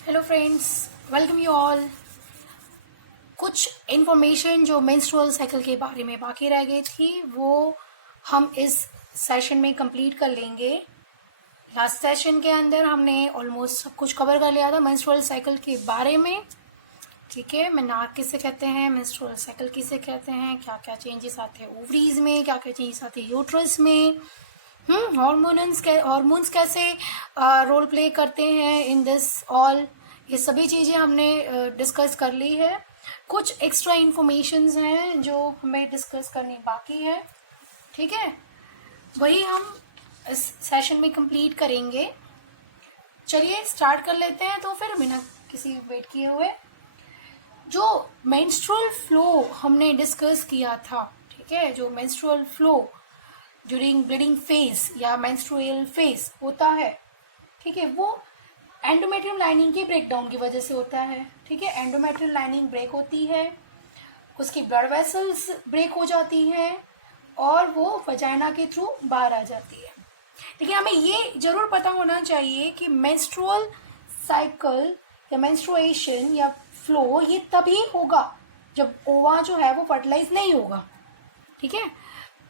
Hello friends, welcome you all. कुछ information जो menstrual cycle के बारे में बाकी रह गई थी वो हम इस सेशन में कंप्लीट कर लेंगे। लास्ट सेशन के अंदर हमने ऑलमोस्ट सब कुछ कवर कर लिया था मेंस्ट्रुअल साइकिल के बारे में। ठीक है, मेनार्क किसे कहते हैं, मेंस्ट्रुअल साइकिल किसे कहते हैं, क्या क्या चेंजेस आते हैं ओवरीज में, क्या क्या चेंजेस आते हैं यूट्रस में, हॉर्मोन्स कैसे रोल प्ले करते हैं इन दिस ऑल। ये सभी चीज़ें हमने डिस्कस कर ली है। कुछ एक्स्ट्रा इन्फॉर्मेशंस हैं जो हमें डिस्कस करनी बाकी है। ठीक है, वही हम इस सेशन में कंप्लीट करेंगे। चलिए स्टार्ट कर लेते हैं तो फिर बिना किसी वेट किए हुए जो मेंस्ट्रुअल फ्लो हमने डिस्कस किया था। ठीक है, जो menstrual flow during bleeding phase या मेंस्ट्रुअल फेज होता है, ठीक है, वो एंडोमेट्रियम लाइनिंग के ब्रेकडाउन की वजह से होता है। ठीक है, एंडोमेट्रियम लाइनिंग ब्रेक होती है, उसकी ब्लड वेसल्स ब्रेक हो जाती हैं और वो वजाइना के थ्रू बाहर आ जाती है। लेकिन हमें ये जरूर पता होना चाहिए कि मेंस्ट्रुअल साइकिल या मेंस्ट्रुएशन या फ्लो ये तभी होगा जब ओवा जो है वो फर्टिलाइज नहीं होगा। ठीक है,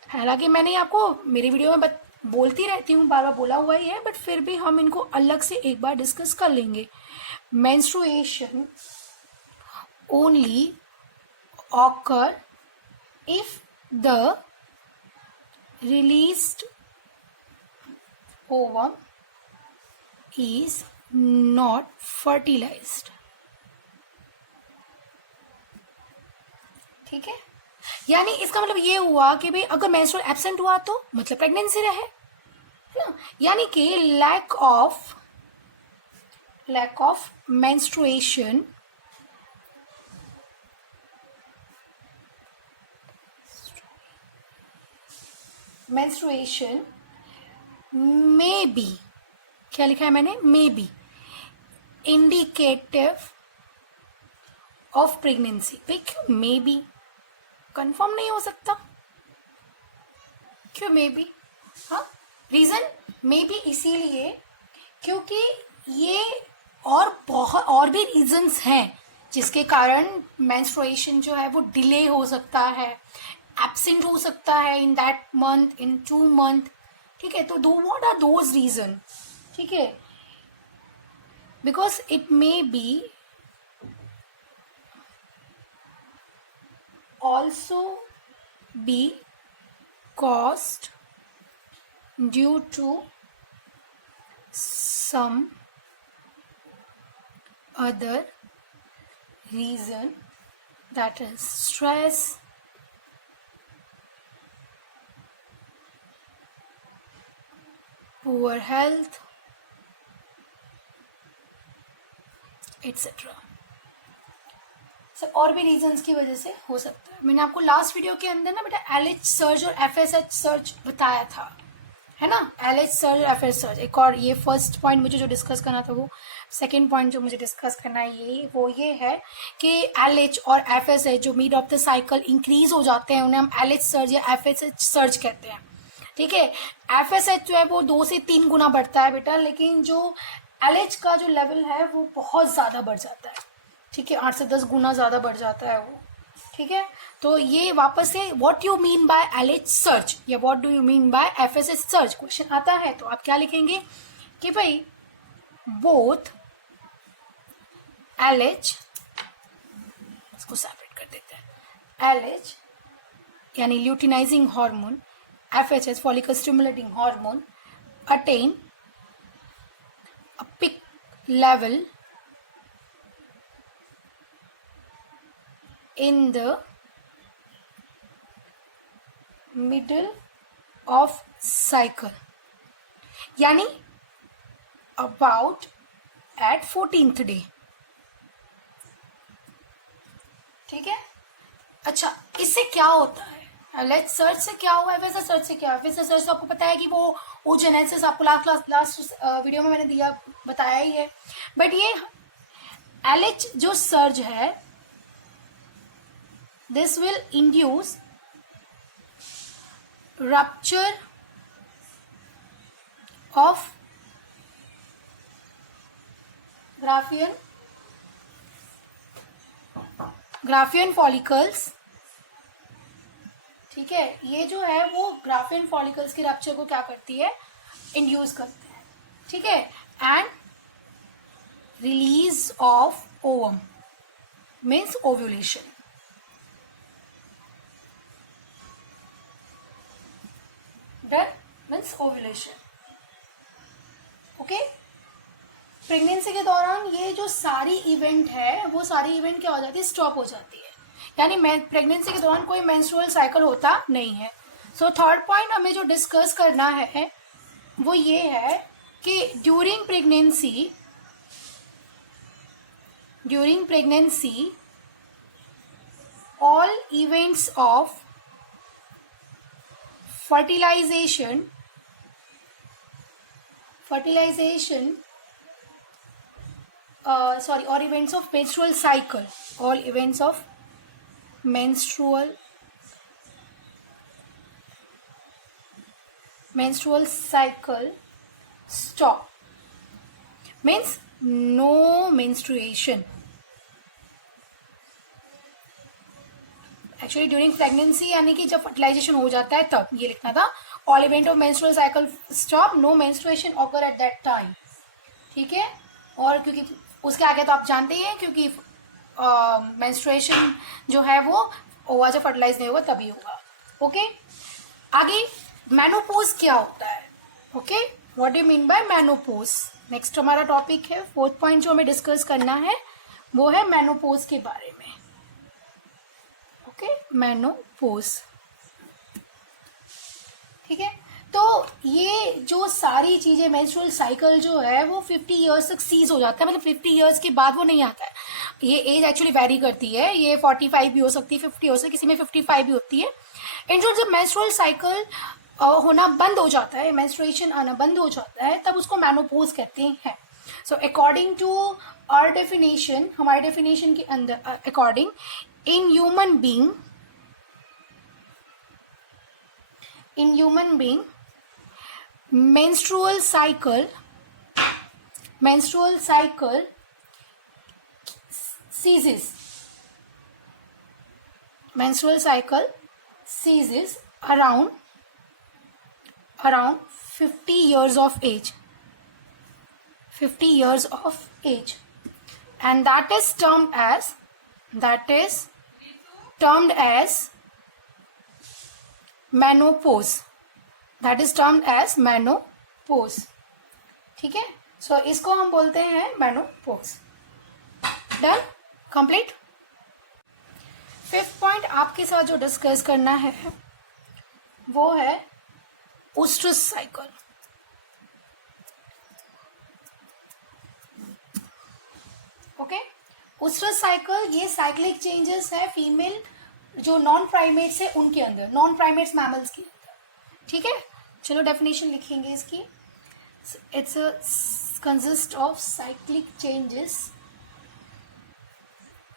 हालांकि मैंने आपको मेरी वीडियो में बोलती रहती हूँ, बार बार बोला हुआ ही है, बट फिर भी हम इनको अलग से एक बार डिस्कस कर लेंगे। Menstruation only occur if the released ovum is not fertilized। ठीक है, यानी इसका मतलब ये हुआ कि भाई अगर मेंस्ट्रुअल एब्सेंट हुआ तो मतलब प्रेगनेंसी रहे, है ना। यानी कि lack of menstruation may be, क्या लिखा है मैंने, may be indicative of pregnancy. क्यों मे बी, कंफर्म नहीं हो सकता, क्यों मे बी? हाँ, रीजन मे बी इसीलिए क्योंकि ये और भी रीजंस हैं जिसके कारण मेंस्ट्रुएशन जो है वो डिले हो सकता है, एब्सेंट हो सकता है in that month, in 2 month. ठीक है, तो व्हाट आर दोज रीजन? ठीक है, because it may be also be caused due to some other reason, that is stress, poor health, etc. और भी रीजंस की वजह से हो सकता है। मैंने आपको लास्ट वीडियो के अंदर ना बेटा एलएच सर्ज और एफएसएच सर्ज बताया था, है ना। एलएच सर्ज और एफएस सर्ज, एक और ये फर्स्ट पॉइंट मुझे जो डिस्कस करना था, वो सेकेंड पॉइंट जो मुझे डिस्कस करना है ये है कि एलएच और एफएसएच जो mid of the cycle increase हो जाते हैं उन्हें हम एलएच सर्ज या एफएसएच सर्ज कहते हैं। ठीक है, एफएसएच जो है वो 2 से 3 गुना बढ़ता है बेटा, लेकिन जो एलएच का जो लेवल है वो बहुत ज्यादा बढ़ जाता है। ठीक है, 8 से 10 गुना ज्यादा बढ़ जाता है वो। ठीक है, तो ये वापस से what you mean by LH search या what do you mean by FSH search question आता है तो आप क्या लिखेंगे कि भाई बोथ एलएच, इसको सेपरेट कर देते हैं, एलएच यानी luteinizing hormone, FHH follicle stimulating hormone attain a peak level in the middle of cycle, यानी about at 14th day। ठीक है, अच्छा इससे क्या होता है, लेट्स सर्च से क्या हुआ है, वैसे सर्च से क्या है, वैसे सर्च तो आपको पता है कि वो ओजेनेसिस आपको लास्ट वीडियो में मैंने बताया ही है। बट ये एलएच जो सर्ज है, this will induce rupture of Graafian follicles, ठीक है, ये जो है वो ग्राफियन फॉलिकल्स की रप्चर को क्या करती है, इंड्यूस करते हैं, ठीक है, and release of ovum means ovulation. Done, means ovulation. Okay, pregnancy के दौरान ये जो सारी इवेंट है वो सारी इवेंट क्या हो जाती है, स्टॉप हो जाती है, यानी प्रेगनेंसी के दौरान कोई मेंस्ट्रुअल साइकिल होता नहीं है। सो थर्ड पॉइंट हमें जो डिस्कस करना है वो ये है कि during pregnancy all events of fertilization or events of menstrual cycle, all events of menstrual cycle stop, means no menstruation। Actually during pregnancy यानी कि जब फर्टिलाइजेशन हो जाता है तब ये लिखना था, all event of menstrual cycle stop, no menstruation occur at that time, ठीक है। और क्योंकि उसके आगे तो आप जानते ही हैं, क्योंकि मेंस्ट्रुएशन जो है वो ओवा जब फर्टिलाइज नहीं होगा तभी होगा। ओके, आगे मेनोपॉज क्या होता है, okay, what do mean by menopause. Next हमारा टॉपिक है, फोर्थ पॉइंट जो हमें डिस्कस करना है वो है मेनोपॉज के बारे में। ओके, मेनोपॉज, ठीक है। तो ये जो सारी चीजें, मेंस्ट्रुअल साइकिल जो है वो 50 इयर्स तक सीज हो जाता है, मतलब 50 इयर्स के बाद वो नहीं आता है। ये एज एक्चुअली वेरी करती है, ये 45 भी हो सकती है, 50 हो सकती है, किसी में 55 भी होती है। इन शॉर्ट, जब मेंस्ट्रुअल साइकिल होना बंद हो जाता है, मेंस्ट्रुएशन आना बंद हो जाता है, तब उसको मेनोपॉज कहते हैं। So according to our definition, हमारे डेफिनेशन के अंदर according, in human being menstrual cycle ceases around 50 years of age, and that is termed as menopause, ठीक है। सो इसको हम बोलते हैं menopause. Done, complete. Fifth point आपके साथ जो डिस्कस करना है वो है ओस्ट्रस साइकिल। ओके, ओस्ट्रस साइकिल ये साइक्लिक चेंजेस है फीमेल जो नॉन प्राइमेट्स है उनके अंदर, नॉन प्राइमेट्स मैमल्स के अंदर, ठीक है। चलो डेफिनेशन लिखेंगे इसकी। It's consist of cyclic changes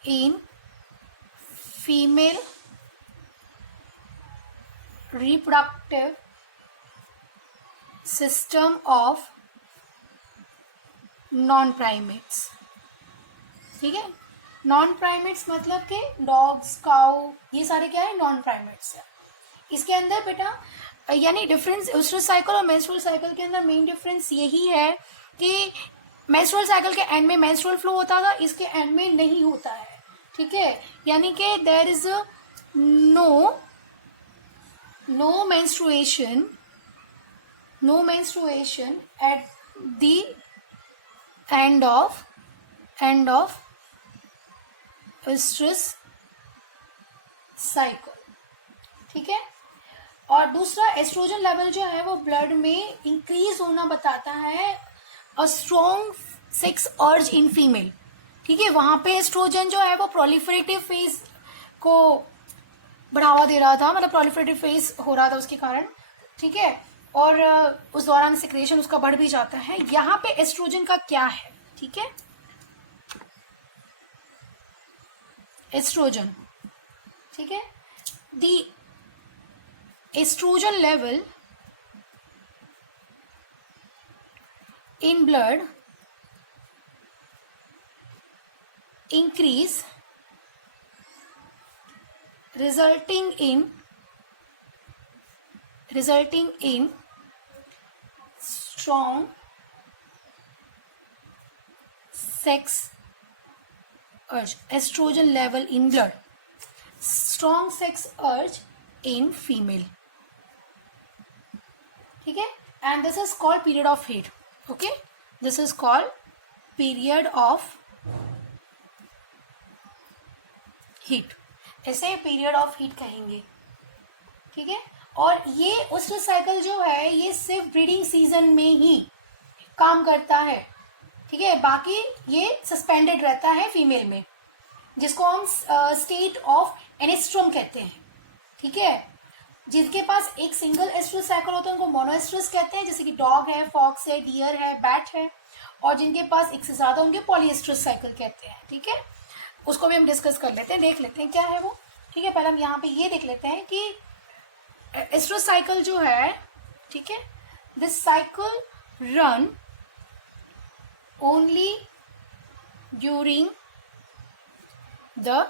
in female reproductive system of non primates, ठीक है। नॉन प्राइमेट्स मतलब कि डॉग्स, काउ, ये सारे क्या है, नॉन प्राइमेट्स है। इसके अंदर बेटा यानी डिफरेंस ओस्ट्रस साइकिल और मेंस्ट्रुअल साइकिल के अंदर मेन डिफरेंस यही है कि मेंस्ट्रुअल साइकिल के एंड में मेंस्ट्रुअल फ्लो होता था, इसके एंड में नहीं होता है, ठीक है। यानी कि there is no menstruation at the end of oestrus cycle, ठीक है। और दूसरा, एस्ट्रोजन लेवल जो है वो ब्लड में इंक्रीज होना बताता है अ स्ट्रॉन्ग सेक्स अर्ज इन फीमेल, ठीक है। वहां पे एस्ट्रोजन जो है वो प्रोलिफरेटिव फेज को बढ़ावा दे रहा था, मतलब प्रोलिफरेटिव फेज हो रहा था उसके कारण, ठीक है। और उस दौरान सिक्रेशन उसका बढ़ भी जाता है। यहाँ पे एस्ट्रोजन का क्या है, ठीक है, एस्ट्रोजन, ठीक है। The estrogen level in blood increase resulting in strong sex urge, estrogen level in blood, strong sex urge in female. ठीक है, and this is called period of heat. Okay, this is called period of heat. ऐसे period of heat कहेंगे. ठीक है, और ये ओस्ट्रस cycle जो है ये सिर्फ ब्रीडिंग सीजन में ही काम करता है. ठीक है, बाकी ये सस्पेंडेड रहता है फीमेल में, जिसको हम स्टेट ऑफ एनेस्ट्रम कहते हैं. ठीक है, जिनके पास एक सिंगल एस्ट्रस साइकिल होता है उनको मोनोएस्ट्रस कहते हैं, जैसे कि डॉग है, फॉक्स है, डियर है, बैट है. और जिनके पास एक से ज्यादा उनके पॉलीएस्ट्रस साइकिल कहते हैं. ठीक है, उसको भी हम डिस्कस कर लेते हैं, देख लेते हैं क्या है वो. ठीक है, पहले हम यहाँ पे ये देख लेते हैं कि एस्ट्रस साइकिल जो है, ठीक है, this cycle run only during the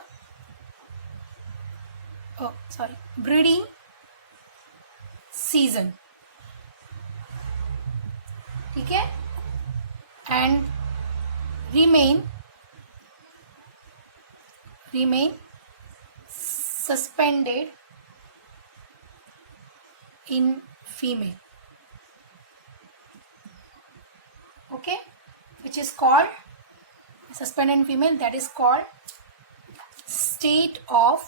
breeding season. ठीक है, and remain suspended in female. Okay, which is called suspended in female, that is called state of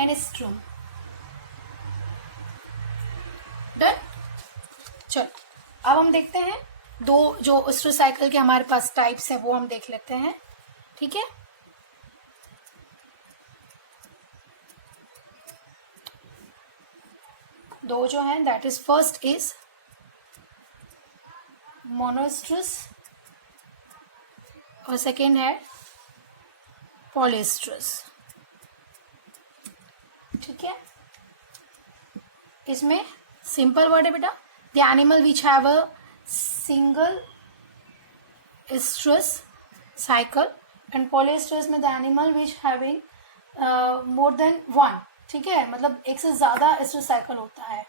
anoestrum. Done. चलो अब हम देखते हैं दो जो ओस्ट्रस साइकिल के हमारे पास टाइप्स हैं वो हम देख लेते हैं. ठीक है, दो जो हैं, दैट इज फर्स्ट इज मोनोएस्ट्रस और सेकेंड है पॉलीएस्ट्रस. ठीक है, इसमें सिंपल वर्ड है बेटा, the animal which have a single oestrus cycle, and polyoestrous में the animal which having more than one. ठीक है, मतलब एक से ज्यादा एस्ट्रस साइकिल होता है.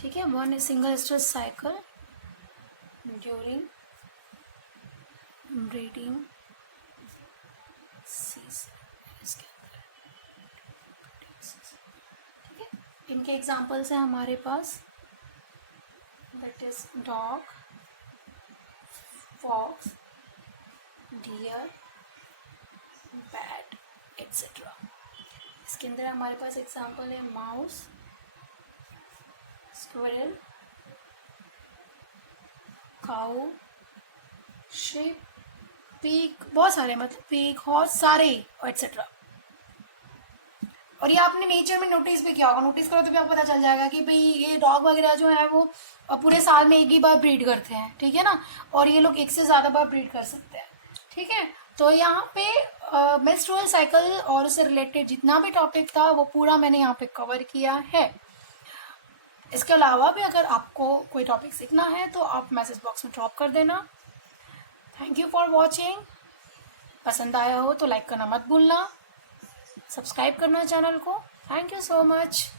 ठीक है, one single oestrus cycle during breeding season. ठीक है, इनके एग्जाम्पल्स हैं हमारे पास, that is dog, fox, deer, bat etcetera. इसके अंदर हमारे पास एग्जाम्पल है mouse, squirrel, cow, sheep, pig, बहुत सारे, मतलब पीक, हॉर्स, सारे एक्सेट्रा. और ये आपने नेचर में नोटिस भी किया होगा, नोटिस करो तो भी आपको पता चल जाएगा कि भाई ये डॉग वगैरह जो है वो पूरे साल में एक ही बार ब्रीड करते हैं. ठीक है ना, और ये लोग एक से ज्यादा बार ब्रीड कर सकते हैं. ठीक है, तो यहाँ पे मेंस्ट्रुअल साइकिल और उससे रिलेटेड जितना भी टॉपिक था वो पूरा मैंने यहाँ पे कवर किया है. इसके अलावा भी अगर आपको कोई टॉपिक सीखना है तो आप मैसेज बॉक्स में ड्रॉप कर देना. Thank you for watching. पसंद आया हो तो लाइक करना मत भूलना, सब्सक्राइब करना चैनल को. Thank you so much.